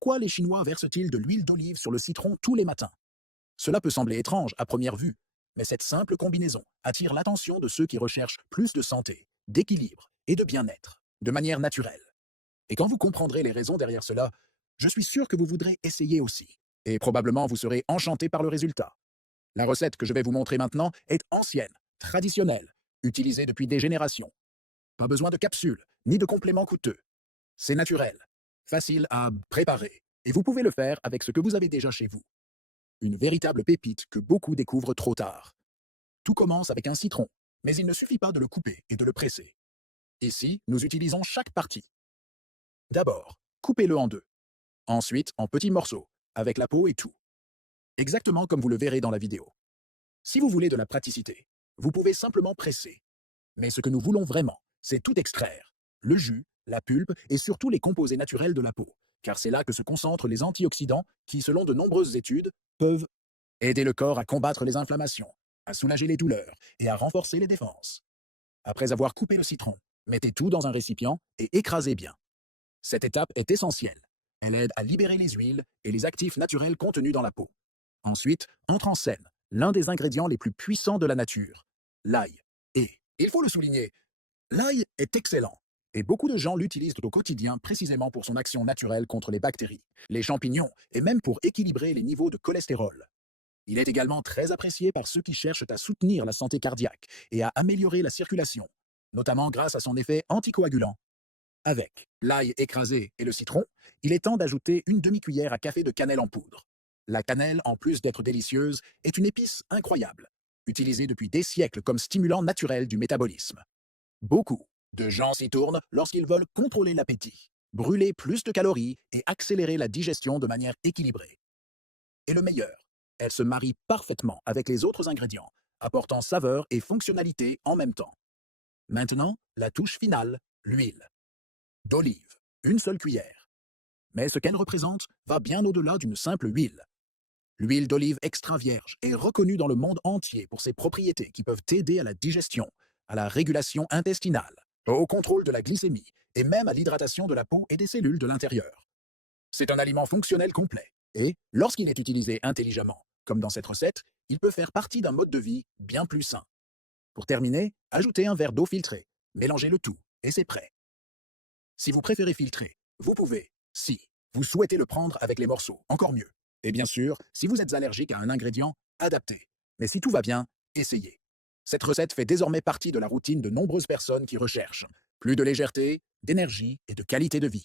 Pourquoi les Chinois versent-ils de l'huile d'olive sur le citron tous les matins? Cela peut sembler étrange à première vue, mais cette simple combinaison attire l'attention de ceux qui recherchent plus de santé, d'équilibre et de bien-être, de manière naturelle. Et quand vous comprendrez les raisons derrière cela, je suis sûr que vous voudrez essayer aussi. Et probablement vous serez enchanté par le résultat. La recette que je vais vous montrer maintenant est ancienne, traditionnelle, utilisée depuis des générations. Pas besoin de capsules, ni de compléments coûteux. C'est naturel, facile à préparer, et vous pouvez le faire avec ce que vous avez déjà chez vous. Une véritable pépite que beaucoup découvrent trop tard. Tout commence avec un citron, mais il ne suffit pas de le couper et de le presser. Ici, nous utilisons chaque partie. D'abord, coupez-le en deux. Ensuite, en petits morceaux, avec la peau et tout. Exactement comme vous le verrez dans la vidéo. Si vous voulez de la praticité, vous pouvez simplement presser. Mais ce que nous voulons vraiment, c'est tout extraire. Le jus, la pulpe et surtout les composés naturels de la peau. Car c'est là que se concentrent les antioxydants qui, selon de nombreuses études, peuvent aider le corps à combattre les inflammations, à soulager les douleurs et à renforcer les défenses. Après avoir coupé le citron, mettez tout dans un récipient et écrasez bien. Cette étape est essentielle. Elle aide à libérer les huiles et les actifs naturels contenus dans la peau. Ensuite, entre en scène l'un des ingrédients les plus puissants de la nature, l'ail. Et, il faut le souligner, l'ail est excellent. Et beaucoup de gens l'utilisent au quotidien précisément pour son action naturelle contre les bactéries, les champignons et même pour équilibrer les niveaux de cholestérol. Il est également très apprécié par ceux qui cherchent à soutenir la santé cardiaque et à améliorer la circulation, notamment grâce à son effet anticoagulant. Avec l'ail écrasé et le citron, il est temps d'ajouter une demi-cuillère à café de cannelle en poudre. La cannelle, en plus d'être délicieuse, est une épice incroyable, utilisée depuis des siècles comme stimulant naturel du métabolisme. Beaucoup de gens s'y tournent lorsqu'ils veulent contrôler l'appétit, brûler plus de calories et accélérer la digestion de manière équilibrée. Et le meilleur, elle se marie parfaitement avec les autres ingrédients, apportant saveur et fonctionnalité en même temps. Maintenant, la touche finale, l'huile d'olive, une seule cuillère. Mais ce qu'elle représente va bien au-delà d'une simple huile. L'huile d'olive extra vierge est reconnue dans le monde entier pour ses propriétés qui peuvent aider à la digestion, à la régulation intestinale, au contrôle de la glycémie et même à l'hydratation de la peau et des cellules de l'intérieur. C'est un aliment fonctionnel complet et, lorsqu'il est utilisé intelligemment, comme dans cette recette, il peut faire partie d'un mode de vie bien plus sain. Pour terminer, ajoutez un verre d'eau filtrée, mélangez le tout et c'est prêt. Si vous préférez filtrer, vous pouvez. Si vous souhaitez le prendre avec les morceaux, encore mieux. Et bien sûr, si vous êtes allergique à un ingrédient, adaptez. Mais si tout va bien, essayez. Cette recette fait désormais partie de la routine de nombreuses personnes qui recherchent plus de légèreté, d'énergie et de qualité de vie.